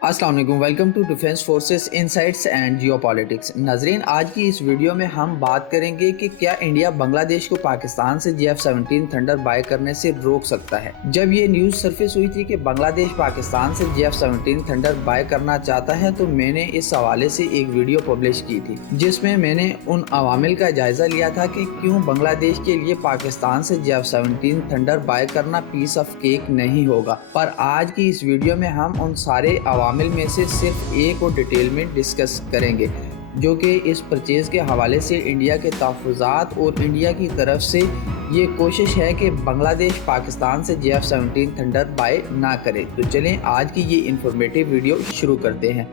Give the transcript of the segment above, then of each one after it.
अस्सलाम वालेकुम, welcome to defence forces insights and geopolitics. नाजरीन, आज की इस वीडियो में हम बात करेंगे कि क्या इंडिया बांग्लादेश को पाकिस्तान से JF-17 थंडर बाय करने से रोक सकता है। जब ये न्यूज़ सरफेस हुई थी कि बांग्लादेश पाकिस्तान से JF-17 थंडर बाय करना चाहता है, तो मैंने इस हवाले से एक वीडियो पब्लिश की थी जिसमें मैंने उन अवामिल का जायजा लिया था कि क्यों बांग्लादेश के लिए पाकिस्तान से JF-17 थंडर बाय करना पीस ऑफ केक नहीं होगा। पर आज की इस वीडियो में हम उन सारे अवामिल में से सिर्फ एक को डिटेल में डिस्कस करेंगे, जो कि इस परचेज के हवाले से इंडिया के तहफ़्फ़ुज़ात और इंडिया की तरफ से ये कोशिश है कि बांग्लादेश पाकिस्तान से JF-17 थंडर बाय ना करे। तो चलें आज की ये इंफॉर्मेटिव वीडियो शुरू करते हैं।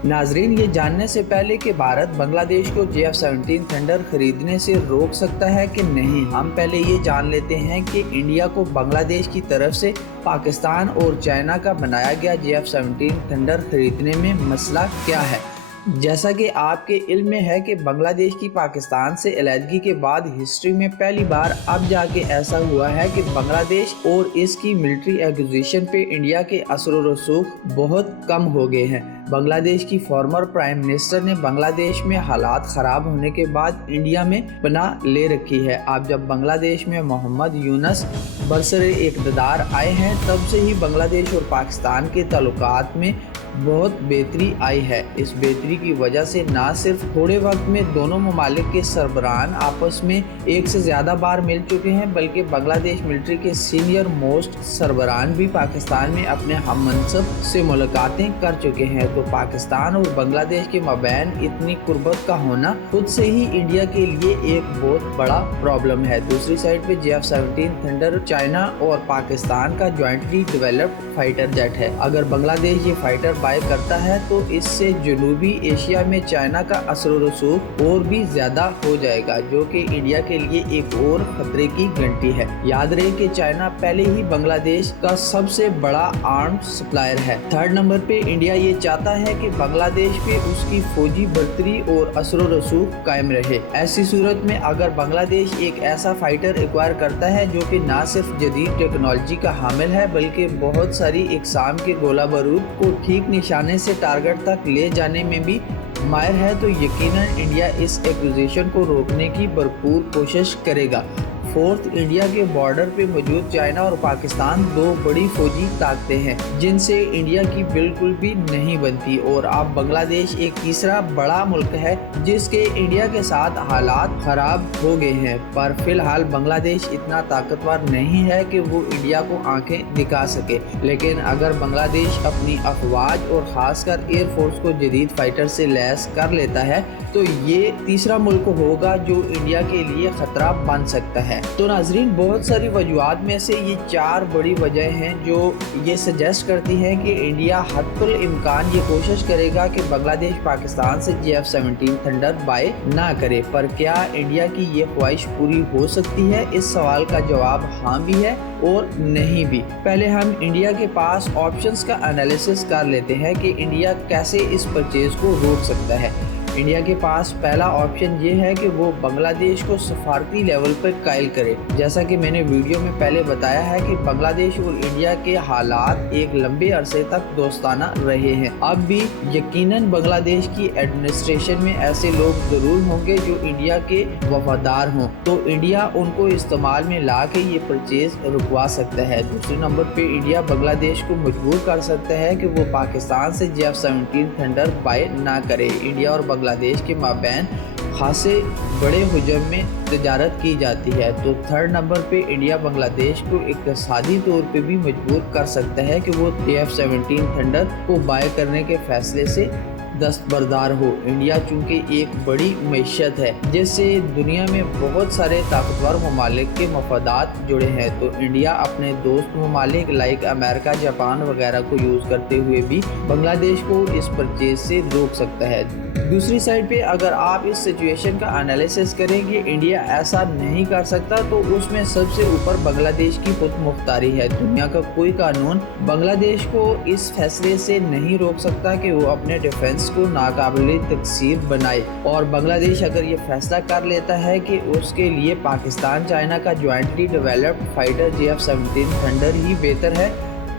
नाजरीन, ये जानने से पहले कि भारत बांग्लादेश को JF-17 थंडर खरीदने से रोक सकता है कि नहीं, हम पहले ये जान लेते हैं कि इंडिया को बांग्लादेश की तरफ से पाकिस्तान और चाइना का बनाया गया JF-17 थंडर खरीदने में मसला क्या है। जैसा कि आपके इल्म में है कि बांग्लादेश की पाकिस्तान से अलहदगी के बाद हिस्ट्री में पहली बार अब जाके ऐसा हुआ है कि बांग्लादेश और इसकी मिलिट्री एक्विजिशन पे इंडिया के असर व रसूख बहुत कम हो गए हैं। बांग्लादेश की फॉर्मर प्राइम मिनिस्टर ने बांग्लादेश में हालात ख़राब होने के बाद इंडिया में पनाह ले रखी है। अब जब बांग्लादेश में मोहम्मद यूनस बरसरे इक़्तिदार आए हैं, तब से ही बांग्लादेश और पाकिस्तान के ताल्लुकात में बहुत बेहतरी आई है। इस बेहतरी की वजह से ना सिर्फ थोड़े वक्त में दोनों ममालिक के सरबराहान आपस में एक से ज़्यादा बार मिल चुके हैं, बल्कि बांग्लादेश मिलिट्री के सीनियर मोस्ट सरबराहान भी पाकिस्तान में अपने हम मनसब से मुलाकातें कर चुके हैं। तो पाकिस्तान और बांग्लादेश के मबैन इतनी कुर्बत का होना खुद से ही इंडिया के लिए एक बहुत बड़ा प्रॉब्लम है। दूसरी साइड पे JF-17 थंडर चाइना और पाकिस्तान का ज्वाइंटली डेवलप्ड फाइटर जेट है। अगर बांग्लादेश ये फाइटर बाय करता है तो इससे जनूबी एशिया में चाइना का असर व रसूख और भी ज्यादा हो जाएगा, जो कि इंडिया के लिए एक और खतरे की घंटी है। याद रहे कि चाइना पहले ही बांग्लादेश का सबसे बड़ा आर्म्स सप्लायर है। थर्ड नंबर पे इंडिया ये चाहता है कि बांग्लादेश पे उसकी फौजी बढ़तरी और असर व रसूख कायम रहे। ऐसी सूरत में अगर बांग्लादेश एक ऐसा फाइटर एक्वायर करता है जो कि न सिर्फ जदीद टेक्नोलॉजी का हामिल है, बल्कि बहुत सारी इकसाम के गोला बारूद को ठीक निशाने से टारगेट तक ले जाने में भी माहिर है, तो यकीनन इंडिया इस एक्विजिशन को रोकने की भरपूर कोशिश करेगा। फोर्थ, इंडिया के बॉर्डर पे मौजूद चाइना और पाकिस्तान दो बड़ी फौजी ताकतें हैं जिनसे इंडिया की बिल्कुल भी नहीं बनती, और अब बांग्लादेश एक तीसरा बड़ा मुल्क है जिसके इंडिया के साथ हालात खराब हो गए हैं। पर फिलहाल बांग्लादेश इतना ताकतवर नहीं है कि वो इंडिया को आंखें दिखा सके, लेकिन अगर बांग्लादेश अपनी अफवाज और खासकर एयरफोर्स को जदीद फाइटर से लैस कर लेता है, तो ये तीसरा मुल्क होगा जो इंडिया के लिए खतरा बन सकता है। तो नाजरीन, बहुत सारी वजूहात में से ये चार बड़ी वजह हैं जो ये सजेस्ट करती हैं कि इंडिया हत्तुल इम्कान ये कोशिश करेगा कि बांग्लादेश पाकिस्तान से JF-17 थंडर बाय ना करे। पर क्या इंडिया की ये ख्वाहिश पूरी हो सकती है? इस सवाल का जवाब हाँ भी है और नहीं भी। पहले हम इंडिया के पास ऑप्शंस का एनालिसिस कर लेते हैं कि इंडिया कैसे इस परचेज को रोक सकता है। इंडिया के पास पहला ऑप्शन ये है कि वो बांग्लादेश को सफारती लेवल पर कायल करे। जैसा कि मैंने वीडियो में पहले बताया है कि बांग्लादेश और इंडिया के हालात एक लंबे अरसे तक दोस्ताना रहे हैं। अब भी यकीनन बांग्लादेश की एडमिनिस्ट्रेशन में ऐसे लोग जरूर होंगे जो इंडिया के वफादार हों, तो इंडिया उनको इस्तेमाल में ला के ये परचेज रुकवा सकता है। दूसरे नंबर पे इंडिया बांग्लादेश को मजबूर कर सकता है कि वो पाकिस्तान से JF-17 थंडर बाय ना करे। इंडिया और बांग्लादेश के माबैन खासे बड़े हुजम में तजारत की जाती है, तो थर्ड नंबर पे इंडिया बांग्लादेश को इक़्तिसादी तौर पे भी मजबूर कर सकता है कि वो JF-17 थंडर को बाय करने के फैसले से दस्तबरदार हो। इंडिया चूँकि एक बड़ी मैशत है जिससे दुनिया में बहुत सारे ताकतवर ममालिक के मफादात जुड़े हैं, तो इंडिया अपने दोस्त ममालिक लाइक अमेरिका, जापान वगैरह को यूज़ करते हुए भी बांग्लादेश को इस परचेज से रोक सकता है। दूसरी साइड पे अगर आप इस सिचुएशन का एनालिसिस करें कि इंडिया ऐसा नहीं कर सकता, तो उसमें सबसे ऊपर बांग्लादेश की खुद मुख्तारी है। दुनिया का कोई कानून बांग्लादेश को इस फैसले से नहीं रोक सकता कि वो अपने डिफेंस को नाकाबिल तकसीर बनाए, और बांग्लादेश अगर ये फैसला कर लेता है कि उसके लिए पाकिस्तान चाइना का jointly developed fighter JF-17 thunder ही बेहतर है,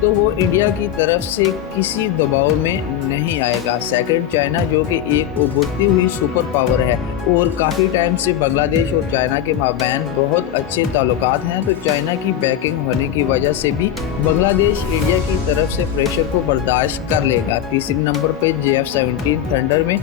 तो वो इंडिया की तरफ से किसी दबाव में नहीं आएगा। सेकंड, चाइना जो कि एक उभरती हुई सुपर पावर है और काफ़ी टाइम से बांग्लादेश और चाइना के माबैन बहुत अच्छे ताल्लुकात हैं, तो चाइना की बैकिंग होने की वजह से भी बांग्लादेश इंडिया की तरफ से प्रेशर को बर्दाश्त कर लेगा। तीसरे नंबर पे JF-17 थंडर में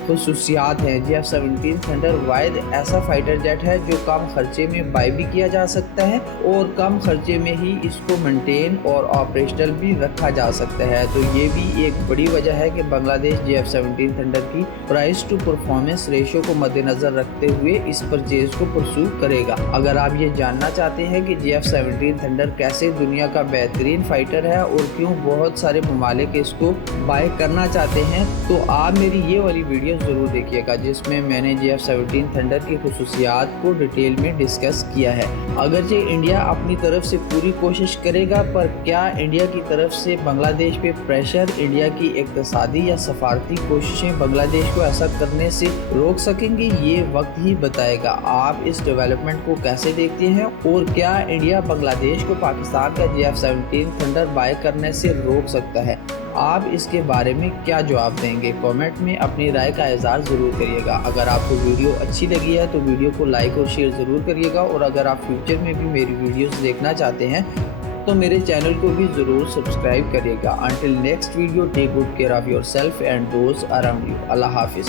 खसूसियात हैं। JF-17 थंडर वाहिद ऐसा फाइटर जेट है जो कम खर्चे में बाय भी किया जा सकता है और कम खर्चे में ही इसको मेंटेन और ऑपरेशनल भी रखा जा सकता है। तो ये भी एक बड़ी वजह है कि बांग्लादेश JF-17 थंडर की प्राइस टू परफॉर्मेंस रेशियो को मद्देनजर रखते हुए इस परचेज को परसू करेगा। अगर आप ये जानना चाहते हैं कि JF-17 थंडर कैसे दुनिया का बेहतरीन फाइटर है और क्यों बहुत सारे ममालिक इसको बाय करना चाहते हैं, तो आप मेरी ये वाली वीडियो जरूर देखिएगा जिसमें मैंने JF-17 थंडर की खुसूसियात को डिटेल में डिस्कस किया है। अगरचे इंडिया अपनी तरफ से पूरी कोशिश करेगा, पर क्या इंडिया की तरफ से बांग्लादेश पे प्रेशर, इंडिया की इक्तिसादी या सफारती कोशिशें बांग्लादेश को ऐसा करने से रोक सकेंगी, ये वक्त ही बताएगा। आप इस डेवलपमेंट को कैसे देखते हैं और क्या इंडिया बांग्लादेश को पाकिस्तान का JF-17 थंडर बाय करने से रोक सकता है? आप इसके बारे में क्या जवाब देंगे? कमेंट में अपनी राय का इज़हार ज़रूर करिएगा। अगर आपको वीडियो अच्छी लगी है तो वीडियो को लाइक और शेयर ज़रूर करिएगा और अगर आप फ्यूचर में भी मेरी वीडियोस देखना चाहते हैं तो मेरे चैनल को भी ज़रूर सब्सक्राइब करिएगा। Until next video, take good care of yourself and those around you. अल्लाह हाफिज़।